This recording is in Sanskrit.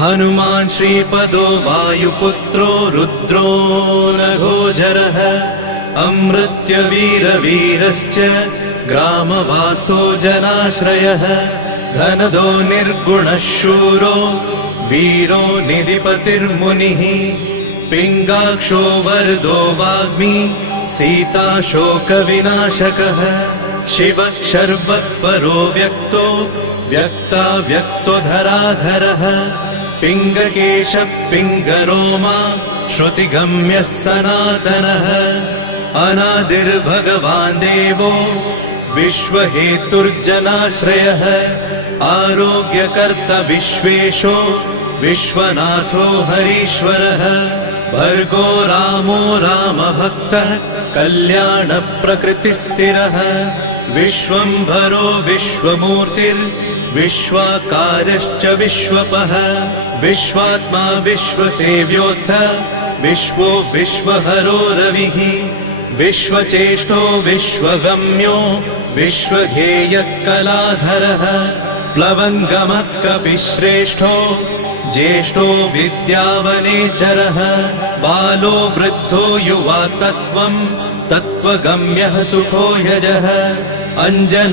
हनुमान् श्रीपदो वायुपुत्रो रुद्रो नघोजरः अमृत्यवीरवीरश्च ग्रामवासो जनाश्रयः धनदो निर्गुणः शूरो वीरो निधिपतिर्मुनिः पिङ्गाक्षो वरदो वाग्मी सीताशोकविनाशकः शिवः शर्वत्परो व्यक्तो व्यक्तो धराधरः पिङ्गकेशः पिङ्गरोमा श्रुतिगम्यः सनातनः अनादिर्भगवान् देवो विश्वहेतुर्जनाश्रयः आरोग्यकर्ता विश्वेशो विश्वनाथो हरीश्वरः भर्गो रामो रामभक्तः कल्याणप्रकृतिस्थिरः विश्वम्भरो विश्वमूर्तिर्विश्वाकारश्च विश्वपः विश्वात्मा विश्वसेव्योऽथ विश्वो विश्वहरो रविः विश्वचेष्टो विश्वगम्यो विश्वध्येयः कलाधरः प्लवङ्गमः कपिश्रेष्ठो ज्येष्ठो विद्यावनेचरः बालो वृद्धो युवा तत्त्वगम्यः सुखो यजः अञ्जन